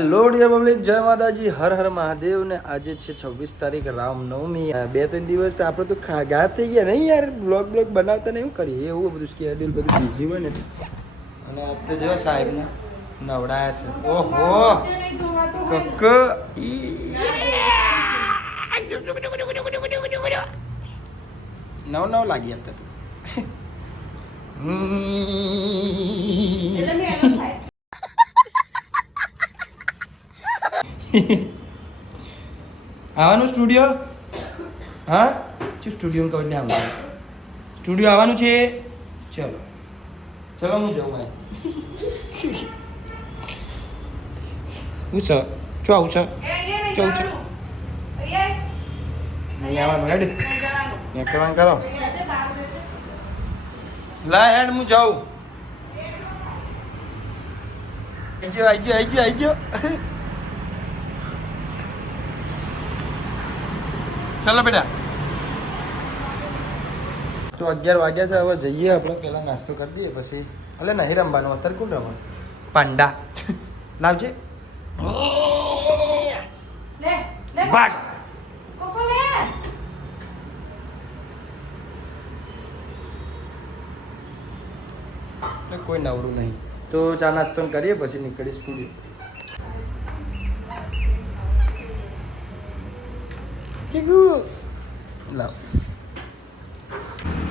Hello dear public, જય માતાજી, હર હર મહાદેવ. ને આજે છે 26 તારીખ, રામનવમી. 2-3 દિવસ આપણે તો ગાયબ થઈ ગયા નહીં યાર, બ્લોગ બનાવતા ને એવું કરીએ, એવું બધું સ્કેડ્યુલ બધું બીઝી હોય ને. અને આજ તો જો સાહેબને નવડાયા છે. ઓહો કક નવ લાગી હતા તું. આવવાનું સ્ટુડિયો? હા શું સ્ટુડિયો કહું ને આવવાનું સ્ટુડિયો આવવાનું છે. ચલો ચલો હું જાઉં ભાઈ. હું છે શું આવું છે કેવું છે નહીં આવવાનું હેડ ને કહેવાનું કરો. લા હેડ હું જાઉં. આઈજો ચાલો બેટા. તો 11 વાગ્યા છે, હવે જઈએ આપણે. પહેલાં નાસ્તો કરી દઈએ પછી એટલે નહીં રમવાનું. અત્યારે કોણ રમવાનું? પાંડા લાવજે. ભાગ કોઈ નવરું નહીં. તો ચા નાસ્તો કરીએ પછી નીકળી સ્ટુડિયો. લાવ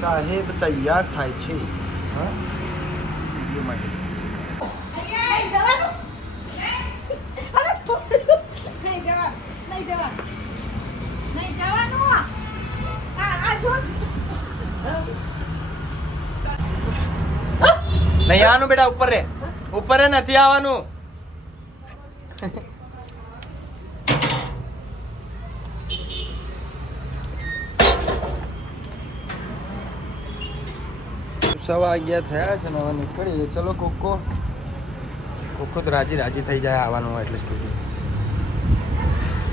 સાહેબ તૈયાર થાય છે. હા જોઈએ માટે નહીં આવવાનું બેટા. ઉપર રે નથી આવવાનું. સવા 11 થયા છે ને હવે નીકળીએ. ચલો કોકો તો રાજી થઈ જાય આવવાનું હોય એટલે સ્ટુડિયો.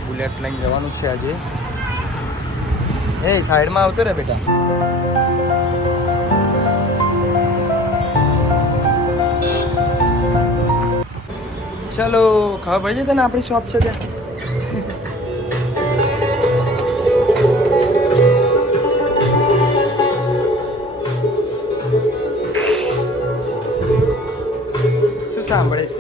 બુલેટ લઈને જવાનું છે આજે. એ સાઈડમાં આવતો રે બેટા. ચલો ખબર પડી જાય તને આપણી શોપ છે ત્યાં. સાંભળે છે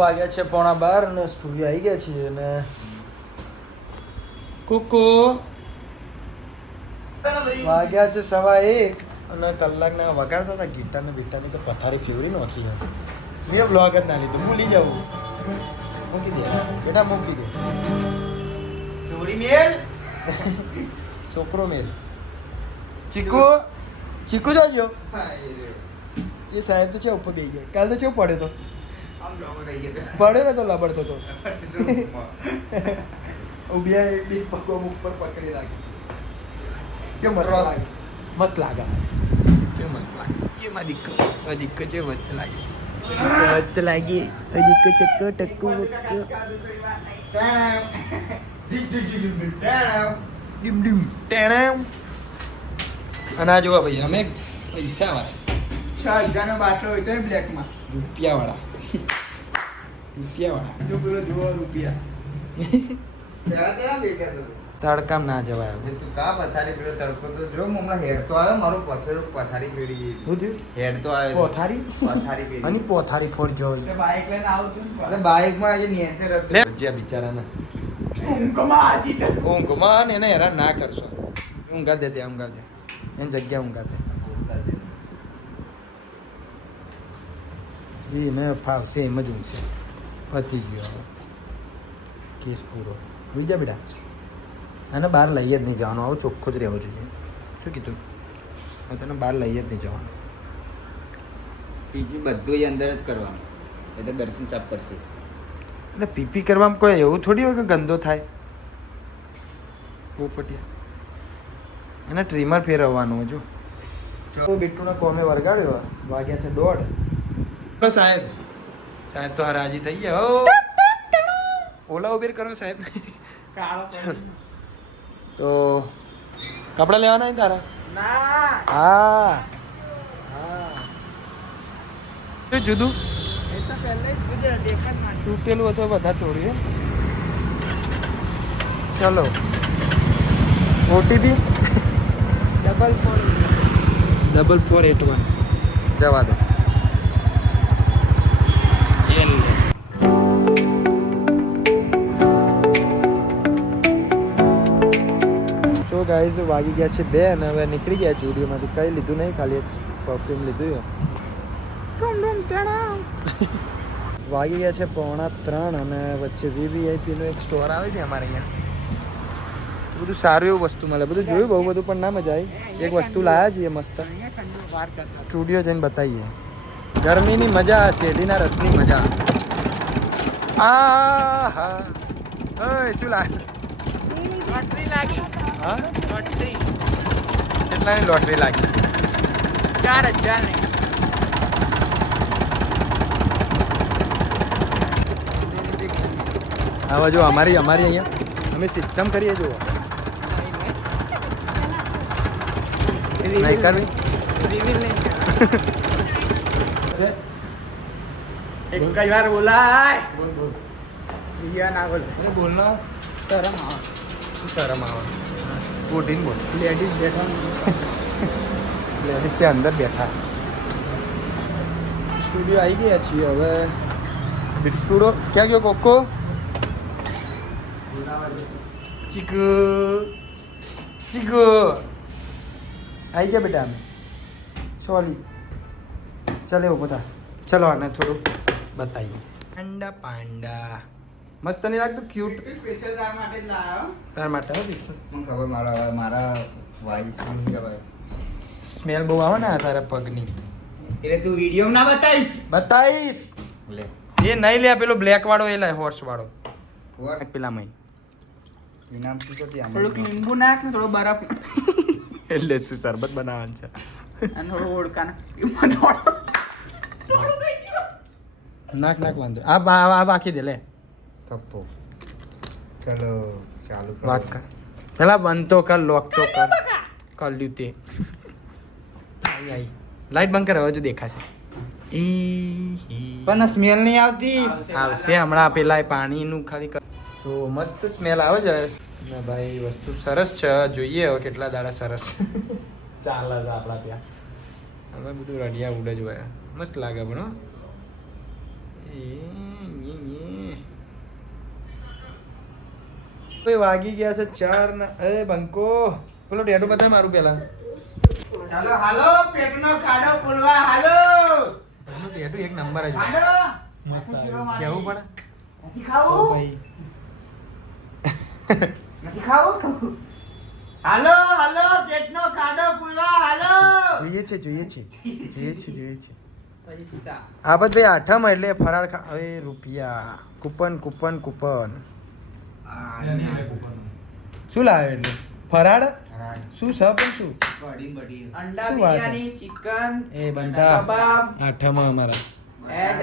વાગ્યા છે 11:15 અને સ્ટુડિયો આવી ગયા છીએ. અને કુકુ વાગ્યા છે 1:15 અને કલાકના વગાડતા હતા ગીટારને બીટાની તો પથારી ફેવરી નોખી. મેં બ્લોગ જ ના લીધું. ભૂલી જાઉં. મૂકી દે બેટા, મૂકી દે. સોરી મેલ છોકરો મેલ. ચીકુ જોજો. એ સાહેબ તો છે ઉપર બેસી ગયો. કાલ તો છે પડ્યો તો ને તો લબડતો તો ઉભ્યા બે પગો ઉપર પકડી રાખી. કે મસ્ત લાગે એમાં દિક્કત છે. મસ્ત લાગે ચક્કો ટક્કો ડીમ ડીમ ટેણામ. અને આ જોવા ભાઈ અમે પૈસા વાળા 6 હજારનો બાટલો હોય છે બ્લેકમાં. રૂપિયા વાળા જો પેલો જોવો રૂપિયા. તડકામ ના જવાય. તું કા પથારી પેલો તડકો તો જો હમણાં હેડ તો આવ્યો મારો પથારી ફેરી ગઈ. શું થયું? હેડ તો આવ્યો. પથારી ફેરી અને પથારી ફોર જોઈ. બાઈક લઈને આવતું એટલે બાઈકમાં આજે નેચર હતું. જ્યાં બિચારાના ઊંઘમાં એને હેરાન ના કરશો. ઊંઘા દે ત્યાં ઊંઘા દે એની જગ્યા ઊંઘા દે. એ મેં ફાવશે એમ જ ઊંઘશે. પતી ગયો કેસ પૂરો. હોઈ જા બેટા. અને બહાર લઈ જ નહીં જવાનું. આવું ચોખ્ખું જ રહેવું જોઈએ. શું કીધું? હું તને બહાર લઈ જ નહીં જવાનું. પીપી બધું અંદર જ કરવાનું. એટલે દર્શન સાફ કરશે. એટલે પીપી કરવામાં કોઈ એવું થોડી હોય કે ગંદો થાય. પોપટિયા એને ટ્રીમર ફેરવવાનું જો. બિટ્ટુને કોમે વરગાડ્યો. વાગ્યા છે 1:30. સાહેબ તો હરાજી થઈ ગયા. ઓલા ઉબેર કરો સાહેબ. તો કપડા લેવાના તારા? ના. હા જુદું એ તો પહેલે જ બધે દેખાત ના તૂટેલું અથવા બધા તોડ્યું ચલો ઓટીપી 4481 જવા દો સો ગાઈઝ વાગી ગયા છે 2 અને હવે નીકળી ગયા સ્ટુડિયોમાંથી કંઈ લીધું નહીં, ખાલી એક પરફ્યુમ લીધું વાગી ગયા છે 2:45 અને વચ્ચે VVIP નો એક સ્ટોર આવે છે અમારે અહીંયા. બધું સારું એવું વસ્તુ મળે, બધું જોયું બહુ બધું પણ ના મજા આવી. એક વસ્તુ લાયા છીએ મસ્ત, સ્ટુડિયો જઈને બતાવીએ. ગરમીની મજા, શેરડીના રસની મજા. આ હા શું લાયા? લોટરી લાગી. હા લોટરી કેટલાની લોટરી લાગી? 4000 ની. હવે જો અમારી અહીંયા અમે સિસ્ટમ કરીએ જો નહીં કરવી રિવીલ નહીં. એક જ વાર બોલાય. બીજા ના બોલ. અરે બોલના શરમ આવે. શું શરમ આવે? બોટીને બોલ. લેડીઝ બેઠા. લેડીઝ ત્યાં અંદર બેઠા. સ્ટુડિયો આવી ગયા છીએ હવે. બિટ્ટુડો ક્યાં ગયો કોકો? ચીકુ ચીકુ આવી ગયા બેટા અમે. સોરી ચાલ એવું બધા ચલો આને થોડું બતાવીએ. પાંડા પાંડા મસ્ત નહીં લાગતું? ક્યુટ સ્પેશિયલ તાર માટે જ લાવ્યો. તાર માટે હો પીસ. મને ખબર મારા વાઈસ ખબર. સ્મેલ બહુ આવે ને આ તારા પગની. એટલે તું વિડીયો ના બતાવીશ. બતાવીશ લે એ નહીં લે પેલો બ્લેક વાળો એ લે હોર્સ વાળો ઓર પેલા મય વિનામ શું હતી થોડુંક લીંબુ નાખ ને થોડો બરફ એટલે શું શરબત બનાવવાનું છે અને થોડું ઓળકા નાખ. નાક નાક વાંધો આ બાકી દે લે થપ્પો. ચલો ચાલુ કરો. વાત કર પેલા બંધ તો કર લોક તો કર કર્યું તે લાઈટ બંધ કર હવે જો દેખાશે પણ સ્મેલ નહીં આવતી. આવશે હમણાં પેલા પાણીનું ખાલી તો મસ્ત સ્મેલ આવે છે ને ભાઈ વસ્તુ સરસ છે જોઈએ હવે કેટલા દાડા સરસ ચાલે છે આપણા ત્યાં હવે બધું રડિયા ઉડે જ હોય મસ્ત લાગે પણ હો. વાગી ગયા છે 4 ને એ બંકો પેલો ડેડો બતાય મારું પેલા ચાલો હાલો પેટનો ખાડો પુલવા હાલો. એનું ડેડો એક નંબર જ હોય. ખાડો મસ્ત કેવું પડે નથી ખાવું. ભાઈ નથી ખાવું. હાલો હાલો પેટનો ખાડો પુલવા હાલો. જોઈએ છે જોઈએ છે જોઈએ છે જોઈએ છે પછી સીસા. આ બધે આઠમ એટલે ફરાળ હવે રૂપિયા કૂપન કૂપન કૂપન શું લાવે એટલે ફરાળ શું છે પણ શું બડી બડી અંડા શું વાત બિરયાની, ચિકન, એ બંધા કબાબ, આઠમ અમારા એગ,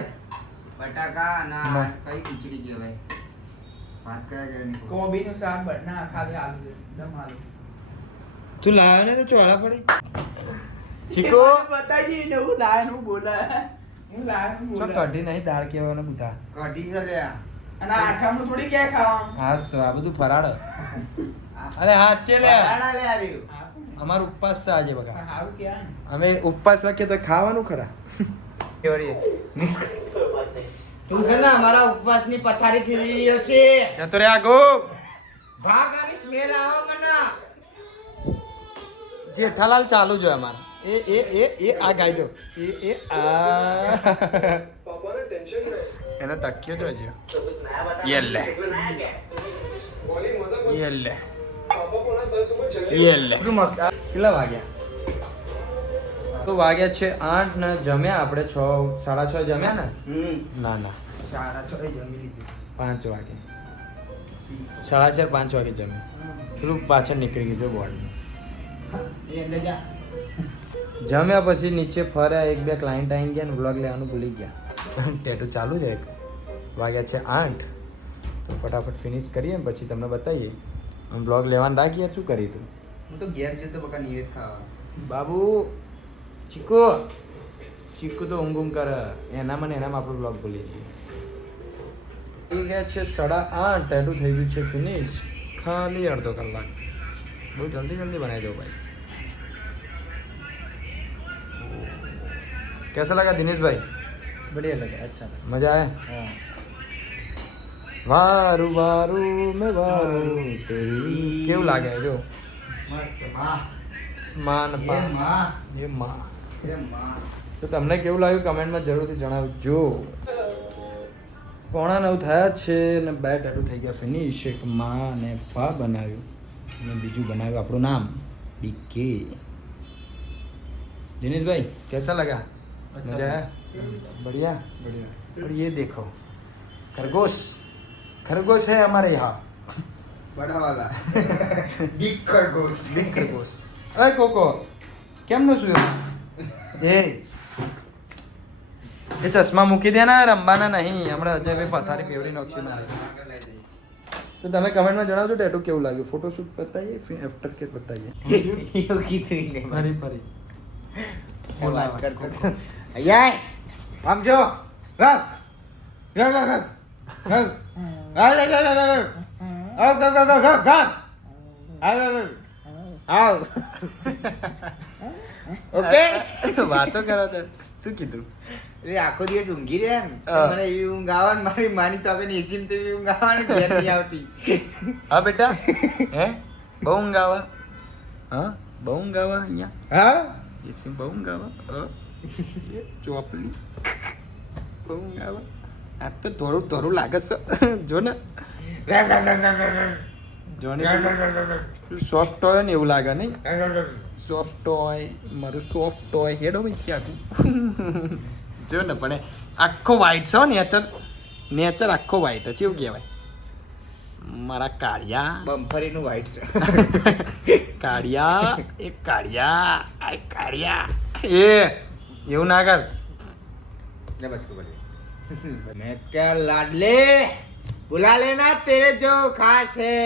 બટાકા ના. ના કઈ ખીચડી કહેવાય. વાત કયા કહેવાની ખબર. કોબીનું શાક ના ખાલી આલુ દમ આલુ. તું લાવ્યો ને તો ચોળા પડી એ ચીકો મને બતાવી દે ને હું લાવે ને હું બોલે. હું લાવે ને તો બોલે. કઢી નહીં દાળ કેવાનો બુધા કઢી છે લે આ. અને આઠમનું થોડી ક્યાં ખાવાનું. હાસ તો આ બધું ફરાળ અરે હા છે લે બટાકા લે આવ્યું. અમારો ઉપવાસ છે આજે બકા પણ હારું ક્યાં ને? અમે ઉપવાસ રાખીએ તો ખાવાનું ખરા તું છે ને અમારા ઉપવાસની પથારી ફેરવી રહ્યો છે. જતો રે આગો ભાગ આની સ્મેલ આવે મને. જેઠાલાલ ચાલુ જો અમારે એ આ ગાઈ દો એ આ એનો તકિયો જોજો યેલે યેલે યેલે કેટલા વાગ્યા તો વાગ્યા છે 8 ને જમ્યા આપણે 6 6:30 જમ્યા ને ના ના 6:30 જમી લીધું. 5 વાગે 4:30 5 વાગે જમ્યા પેલું પાછળ નીકળી ગયું જો બોર્ડ એ અંદર જા. જમ્યા પછી નીચે ફર્યા એક બે ક્લાયન્ટ આવી ગયા ને વ્લોગ લેવાનું ભૂલી ગયા ટેટુ ચાલુ છે એક વાગ્યા છે 8 તો ફટાફટ ફિનિશ કરીએ ને પછી તમને બતાવીએ આમ બ્લોગ લેવાનું રાખીએ શું કરી તું હું તો ઘેર જતો બકા નિવેદ ખાવા. બાબુ ચીકો ચીકુ તો ઊંઘ કરે એનામાં ને એનામાં આપણો બ્લોગ ભૂલી જઈએ. એ ગયા છે 8:30. ટેટુ થઈ ગયું છે ફિનિશ. ખાલી અડધો કલાક. બહુ જલ્દી બનાવી દો ભાઈ. कैसा लगा दिनेश भाई? बढ़िया लगा, अच्छा लगा. मजा आया? हाँ. वारू वारू में वारू तेरी. કેવું લાગે જો? मस्त माँ. માં ને પા. ये माँ. એ માં. ये माँ. તો તમને કેવું લાગ્યું કમેન્ટમાં જરૂરથી જણાવજો. 8:45 થયા છે ને 2 ટેટુ થઈ ગયા ફિનિશ. એક માં ને પા બનાવ્યું અને બીજું બનાવ્યું આપણું નામ ડીકે. दिनेश भाई कैसा लगा? मजा आया? बढ़िया बढ़िया. और ये देखो खरगोश. खरगोश है हमारे यहाँ. बड़ा वाला. बिग खरगोश. बिग खरगोश. अरे कोको કેમનું શું એ ચશ્મા મૂકી દે ને રમવાના નહીં હમણાં અજયભાઈ પથારી પેવડી નોક્ષી મારે. તો તમે કમેન્ટમાં જણાવજો ટેટુ કેવું લાગ્યું. ફોટોશૂટ બતાવીએ ફિર આફ્ટર કે બતાવીએ. ફરી ફરી बात करते थे. ये हम जो rough rough rough rough okay. વાતો કરો તો શું કીધું? એ આખો દિવસ ઊંઘી રહ્યા ને મને એવી ઊંઘ આવે ને મારી માની ચોકની એસીમ તો એવી ઊંઘ આવે ને ઘેર નહીં આવતી. હા બેટા હે બહુ ઊંઘ આવે. હા બહુ ઊંઘ આવે અહીંયા હા એસી બહુ ઊંઘ આવે. ચોપલી બહુ ઊંઘ આવે. આ તો થોડું થોડું લાગે છે જો ને જોને સોફ્ટ ટોય ને એવું લાગે નહીં? સોફ્ટ ટોય મારું સોફ્ટ ટોય હેડો ભાઈ આખું જો ને પણ આખો વ્હાઈટ છે નેચર આખો વ્હાઈટ છે એવું કહેવાય. મારા કાળિયા બમ્ફરીનું વ્હાઈટ છે. કાળિયા એ કાળિયા આ કાળિયા એ એવું ના કર. ले बचको बोले मैं क्या लाडले बुला लेना तेरे जो खास है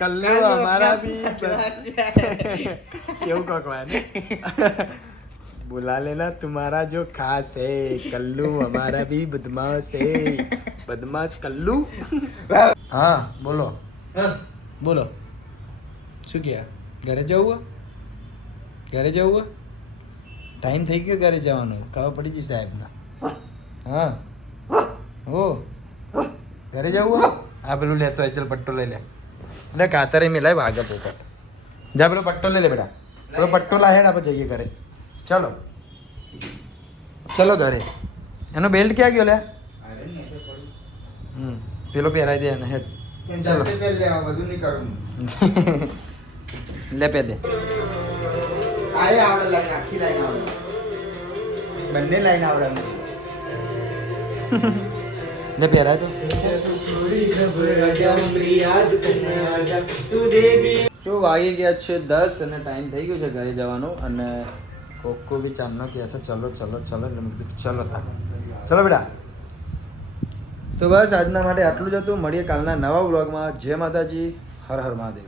कल्लू हमारा भी કેવું કકવા ને बुला लेना तुम्हारा जो खास है कल्लू हमारा भी बदमाश है बदमाश कल्लू. હા બોલો બોલો શું કહ્યા? ઘરે જવું? ઘરે જવું? ટાઈમ થઈ ગયો ઘરે જવાનો. ખબર પડી ગઈ સાહેબના. હા હો ઘરે જવું? આ પેલું લેતો હોય ચલ પટ્ટો લઈ લે. એટલે કાતરે મિલાય ભાગે પોતા. જા પેલો પટ્ટો લઈ લે બેટા. પેલો પટ્ટો લાહે ને આપણે જઈએ ઘરે. ચલો ચલો ઘરે. એનો બેલ્ટ ક્યાં ગયો લે? પેલો પહેરાઈ દે એને હેડ. जल्दी पहन ले બધું નહીં કરું લે પે દે. આય આવડે લાઈન આખી લાઈન આવડે બંને લાઈન આવડે મને. લે પહેરાય તો. શું વાગી ગયા છે 10 અને ટાઈમ થઈ ગયો છે ઘરે જવાનો. અને કોકો બી ચાંદનો કહે છે ચલો ચલો ચલો એટલે મેં કીધું ચલો તા ચલો બેટા. તો બસ આજના માટે આટલું જ હતું. મળીએ કાલના નવા વ્લોગમાં. જય માતાજી. હર હર મહાદેવ.